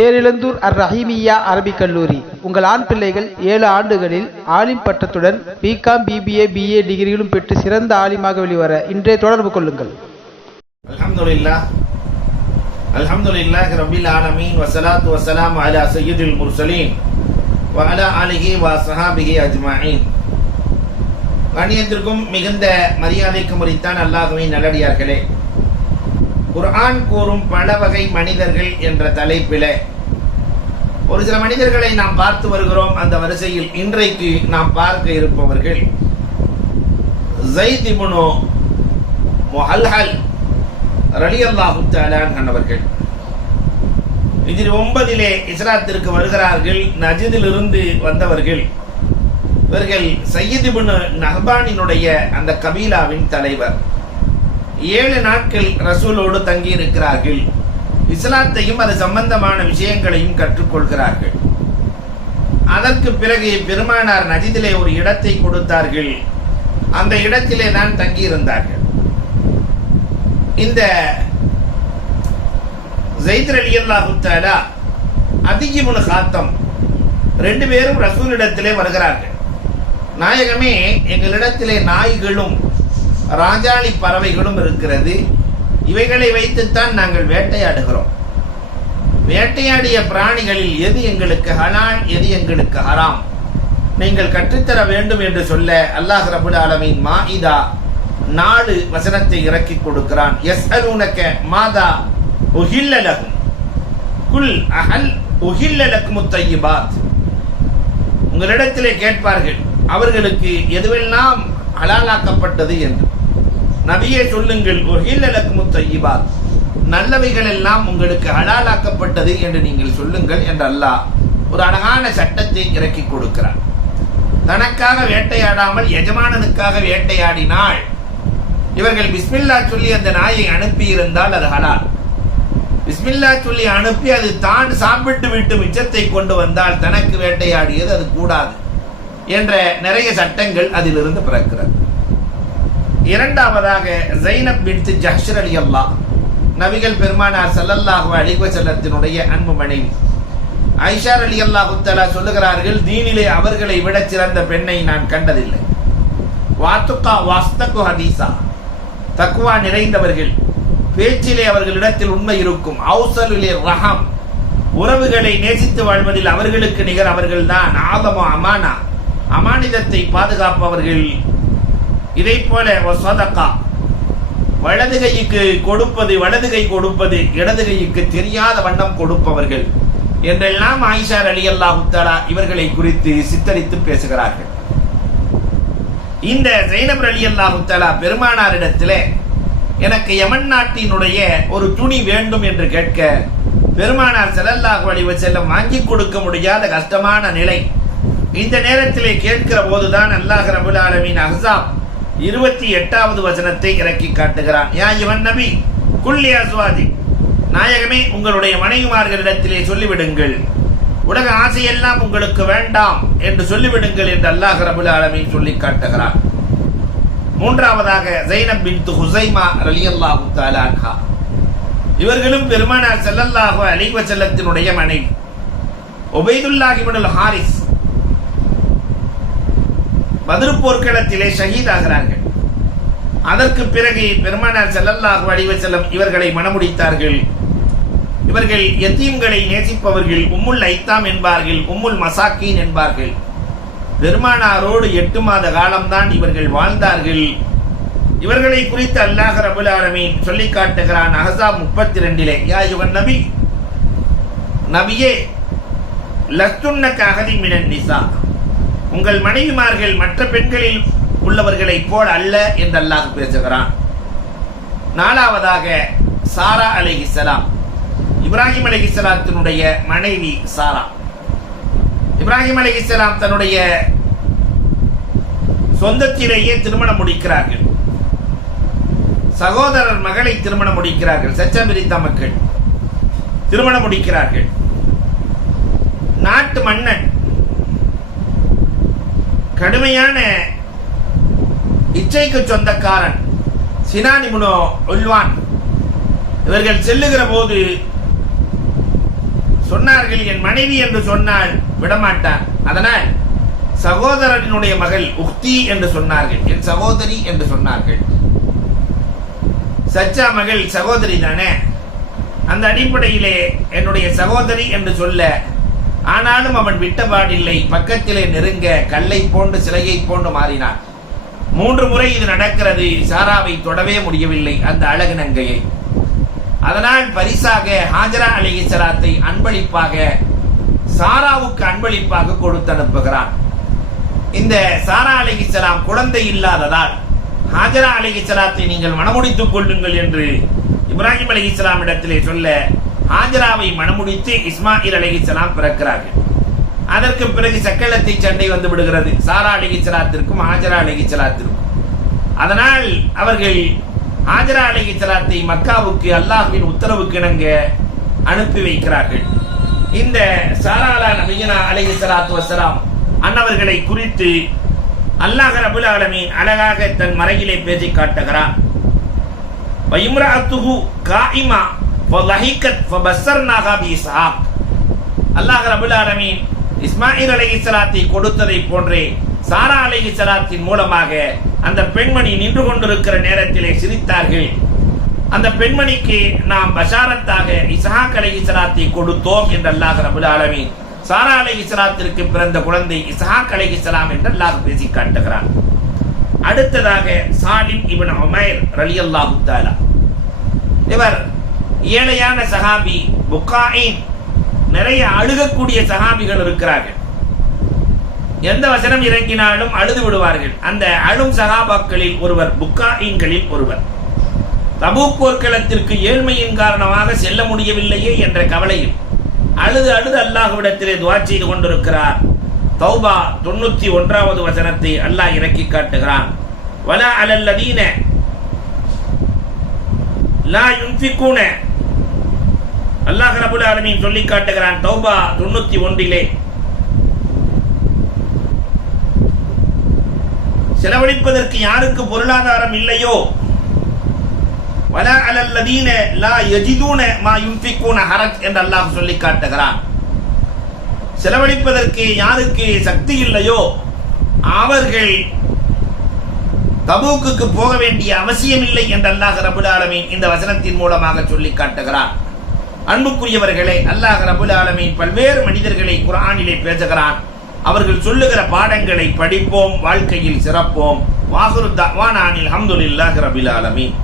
பேரிழந்தூர் அர் ரஹீமியா அரபிக் கல்லூரி. உங்கள் ஆண் பிள்ளைகள் ஏழு ஆண்டுகளில் ஆலிம் பட்டத்துடன் பிகாம் பிபிஏ பிஏ டிகிரிகளும் பெற்று சிறந்த ஆலிமாக வெளிவர இன்றைய தொடர்பு கொள்ளுங்கள். அல்ஹம்துலில்லா. அல்ஹம்துலில்லாஹ் ரபில் ஆலமீன். வசலாத்து வசலாம் அலா சையீதுல் முர்சலீன். வஅலா ஆலிஹி வ ஸஹாபிஹி அஜ்மஈன் கணியத்திற்கும் மிகுந்த மரியாதைக்கும் உரித்தான் அல்லாஹுவின் நல்லடியார்களே. குர்ஆன் கூறும் பல வகை மனிதர்கள் என்ற தலைப்பில. ஒரு சில மனிதர்களை நாம் பார்த்து வருகிறோம் அந்த வரிசையில். இன்றைக்கு நாம் பார்க்க இருப்பவர்கள் ஜெயித் இப்னு முஹல்ஹல் ரலியல்லாஹு அவர்கள் இதில் ஒன்பதிலே இஸ்லாத்திற்கு வருகிறார்கள் நஜிதிலிருந்து வந்தவர்கள். இவர்கள் சையீத் இப்னு நஹ்பானினுடைய அந்த கபீலாவின் தலைவர். ஏழு நாட்கள் ரசூலோடு தங்கி இருக்கிறார்கள். இஸ்லாத்தையும் அது சம்பந்தமான விஷயங்களையும் கற்றுக்கொள்கிறார்கள். அதற்கு பிறகு பெருமானார் நஜிதிலே ஒரு இடத்தை கொடுத்தார்கள். அந்த இடத்திலே தான் தங்கியிருந்தார்கள். இந்த ஜெயித் அலி அல்லாஹு தாலா காத்தம் ரெண்டு பேரும் ரசூலிடத்திலே வருகிறார்கள். நாயகமே எங்களிடத்திலே நாய்களும் ராஜாளி பறவைகளும் இருக்கிறது. இவைகளை வைத்துத்தான் நாங்கள் வேட்டையாடுகிறோம். வேட்டையாடிய பிராணிகளில் எது எங்களுக்கு ஹலால் எது எங்களுக்கு ஹராம்? நீங்கள் கற்றுத்தர வேண்டும் என்று சொல்ல அல்லாஹ் ரபுல் ஆலமீன் மாஇதா நாலு வசனத்தை இறக்கி கொடுக்கிறான். எஸ் அலுனக்க மாதா உஹில்லலகும் குல் அஹல் உஹில்லலக்கும் தையிபாத் உங்களிடத்திலே கேட்பார்கள் அவர்களுக்கு எதுவெல்லாம் ஹலாலாக்கப்பட்டது என்று. நபியே சொல்லுங்கள் உஹில்லலக்கும் தையிபாத். நல்லவைகள் எல்லாம் உங்களுக்கு ஹலாலாக்கப்பட்டது என்று நீங்கள் சொல்லுங்கள் என்று அல்லாஹ் ஒரு அழகான சட்டத்தை இறக்கி கொடுக்கிறார் தனக்காக வேட்டையாடாமல் எஜமானனுக்காக வேட்டையாடினாள் இவர்கள் பிஸ்மில்லா சொல்லி அந்த நாயை அனுப்பி இருந்தால் அது ஹலால். பிஸ்மில்லா சொல்லி அனுப்பி அது தான் சாப்பிட்டு விட்டு மிச்சத்தை கொண்டு வந்தால் தனக்கு வேட்டையாடியது அது கூடாது என்ற நிறைய சட்டங்கள் அதிலிருந்து பிறக்கிறது. இரண்டாவதாக ஜைனப் பின்த் ஜஹ்ஷர் அலி அல்லா நபிகள் பெருமானார் சல்லல்லாஹு அழிவு செல்லத்தினுடைய அன்பு மனைவி. ஐஷார் அலி அல்லாஹுத்தலா சொல்லுகிறார்கள் தீனிலே அவர்களை விட சிறந்த பெண்ணை நான் கண்டதில்லை. வாத்துக்கா வாஸ்தகு ஹதீசா தக்குவா நிறைந்தவர்கள் பேச்சிலே அவர்களிடத்தில் உண்மை இருக்கும். அவுசலிலே ரஹம் உறவுகளை நேசித்து வாழ்வதில் அவர்களுக்கு நிகர் அவர்கள்தான். ஆதமோ அமானா அமானிதத்தை பாதுகாப்பவர்கள் இதை போல சொதக்கா வலது கைக்கு கொடுப்பது வலது கை கொடுப்பது இடது கைக்கு தெரியாத வண்ணம் கொடுப்பவர்கள் என்றெல்லாம் ஆயிஷார் அலி அல்லாஹுத்தாலா இவர்களை குறித்து சித்தரித்து பேசுகிறார்கள். இந்த ஜெயினப் அலி அல்லாஹுத்தாலா பெருமானாரிடத்தில் எனக்கு யமன் நாட்டினுடைய ஒரு துணி வேண்டும் என்று கேட்க பெருமானார் செல்லல்லாஹு வழிவு செல்லம் வாங்கி கொடுக்க முடியாத கஷ்டமான நிலை இந்த நேரத்திலே கேட்கிற போதுதான் அல்லாஹ் ரபுல் ஆலமின் அஹாப் இருபத்தி எட்டாவது வசனத்தை இறக்கி காட்டுகிறான். யா இவன் நபி குல்லி அஸ்வாதி நாயகமே உங்களுடைய மனைவிமார்களிடத்திலே சொல்லிவிடுங்கள். உலக ஆசையெல்லாம் உங்களுக்கு வேண்டாம் என்று சொல்லிவிடுங்கள் என்று அல்லாஹ் ரபுல் ஆலமீன் சொல்லி காட்டுகிறான். மூன்றாவதாக ஜைனப் பின் ஹுசைமா அலி அல்லாஹு அன்ஹா. இவர்களும் பெருமானார் செல்லல்லாஹு அலிவ செல்லத்தினுடைய மனைவி. ஒபைதுல்லாஹிபின் ஹாரிஸ் பதில் போர்க்களத்திலே ஷஹீதாகிறார்கள். அதற்கு பிறகு பெருமானார் ஸல்லல்லாஹு அலைஹி செல்லம் இவர்களை மணமுடித்தார்கள் இவர்கள் எத்தீம்களை நேசிப்பவர்கள் உம்முல் ஐத்தாம் என்பார்கள் உம்முல் மசாக்கீன் என்பார்கள். பெருமானாரோடு எட்டு மாத காலம்தான் இவர்கள் வாழ்ந்தார்கள். இவர்களை குறித்து அல்லாஹ் ரபுல் ஆலமீன் சொல்லி காட்டுகிறான். அஹசாப் முப்பத்தி ரெண்டிலே யா யுவன் நபி நபியே லஸ்துன்னக அகதி மினன் நிசா. உங்கள் மனைவிமார்கள் மற்ற பெண்களில் உள்ளவர்களைப் போல் அல்ல என்று அல்லாஹ் பேசுகிறான். நாலாவதாக சாரா அலைஹிஸ்ஸலாம் இப்ராஹிம் அலைஹிஸ்ஸலாத்தினுடைய மனைவி சாரா. இப்ராஹிம் அலைஹிஸ்ஸலாம் தன்னுடைய சொந்தத்திலேயே திருமணம் முடிக்கிறார்கள். சகோதரர் மகளை திருமணம் முடிக்கிறார்கள். சச்சமிரித்த மக்கள் திருமணம் முடிக்கிறார்கள். நாட்டு மன்னன் கடுமையான இச்சைக்கு சொந்தக்காரன் சினானிமுனோ உல்வான் இவர்கள் செல்லுகிற போது சொன்னார்கள் என் மனைவி என்று சொன்னால் விடமாட்டான். அதனால் சகோதரனுடைய மகள் உக்தி என்று சொன்னார்கள். என் சகோதரி என்று சொன்னார்கள். சச்சா மகள் சகோதரி தானே? அந்த அடிப்படையிலே என்னுடைய சகோதரி என்று சொல்ல ஆனாலும் அவன் விட்டபாடில்லை பக்கத்திலே நெருங்க கல்லை போன்று சிலையை போன்று மாறினான். மூன்று முறை இது நடக்கிறது. சாராவை தொடவே முடியவில்லை அந்த அழகு நங்கையை. அதனால் பரிசாக ஹாஜரா அலிசராத்தை அன்பளிப்பாக சாராவுக்கு அன்பளிப்பாக கொடுத்து அனுப்புகிறான். இந்த சாரா அலிஹிசலாம் குழந்தை இல்லாததால் ஹாஜரா அலிஹிசலாத்தை நீங்கள் மனமுடித்துக் கொள்ளுங்கள் என்று இப்ராஹிம் அலிஹிஸ்லாம் இடத்திலே சொல்ல ஆஜராவை மனமுடித்து இஸ்மாயில் அலிகிசலாம் பிறக்கிறார்கள். அதற்கு பிறகு சக்களத்தை சண்டை வந்து விடுகிறது. சாரா அலிகிசலாத்திற்கும் ஆஜரா அலிகிசலாத்திற்கும் அதனால் அவர்கள் ஆஜரா அலிகிசலாத்தை மக்காவுக்கு அல்லாஹின் உத்தரவுக்கு இணங்க அனுப்பி வைக்கிறார்கள். இந்த சாராலா நபியனா அலிஹி சலாத்து வசலாம் அன்னவர்களை குறித்து அல்லாஹ் ரபுல் ஆலமீன் அழகாக தன் மறையிலே பேசி காட்டுகிறான். வைம்ரா துகு காயிமா அல்லாஹ் ரபுல் ஆலமீன் இஸ்மாயில் அலைஹிஸ்ஸலாத்தை கொடுத்ததை போன்றே சாரா அலைஹிஸ்ஸலாத்தின் மூலமாக அந்த பெண்மணி நின்று கொண்டிருக்கிற நேரத்திலே சிரித்தார்கள். அந்த பெண்மணிக்கு நாம் பஷாரத்தாக இசஹாக் அலகி சலாத்தை கொடுத்தோம் என்று அல்லாஹ் ரபுல் ஆலமீன் சாரா அலைஹிஸ்ஸலாத்திற்கு பிறந்த குழந்தை இசஹாக் அலகி சலாம் என்று அல்லாஹ் பேசி காட்டுகிறான் அடுத்ததாக சாலிம் இவன் உமைர் ரலியல்லாஹு தாலா இவர் ஏழையான சஹாபி புக்காயின் நிறைய அழுகக்கூடிய சஹாபிகள் இருக்கிறார்கள். எந்த வசனம் இறங்கினாலும் அழுது விடுவார்கள். அந்த அழும் சகாபாக்களில் ஒருவர் புக்காயின்களில் ஒருவர். தபூக் போர்க்களத்திற்கு ஏழ்மையின் காரணமாக செல்ல முடியவில்லையே என்ற கவலையில் அழுது அழுது அல்லாஹுவிடத்திலே துவா செய்து கொண்டிருக்கிறார். தௌபா தொண்ணூத்தி ஒன்றாவது வசனத்தை அல்லாஹ் இறக்கி காட்டுகிறான். வல அலல்லதீன லா யுன்ஃபிகூன. அல்லாஹ் ரபுல் ஆலமீன் சொல்லி காட்டுகிறான் தௌபா தொண்ணூத்தி ஒன்றிலே. செலவழிப்பதற்கு யாருக்கு பொருளாதாரம் இல்லையோ? வல அலல்லதீன லா யஜிதூன மா யுன்ஃபிகூன ஹரஜ் என்று அல்லாஹ் சொல்லி காட்டுகிறான். செலவழிப்பதற்கு யாருக்கு சக்தி இல்லையோ? அவர்கள் தபூக்கு போக வேண்டிய அவசியம் இல்லை என்று அல்லாஹ் ரபுல் ஆலமீன் இந்த வசனத்தின் மூலமாக சொல்லி காட்டுகிறான். அன்புக்குரியவர்களே அல்லாஹ் ரபுல் ஆலமீன் பல்வேறு மனிதர்களை குர்ஆனிலே பேசுகிறான். அவர்கள் சொல்லுகிற பாடங்களை படிப்போம் வாழ்க்கையில் சிறப்போம். வாகுரு தவானானில் அஹமதுல்லாஹ் ரபில் ஆலமீன்.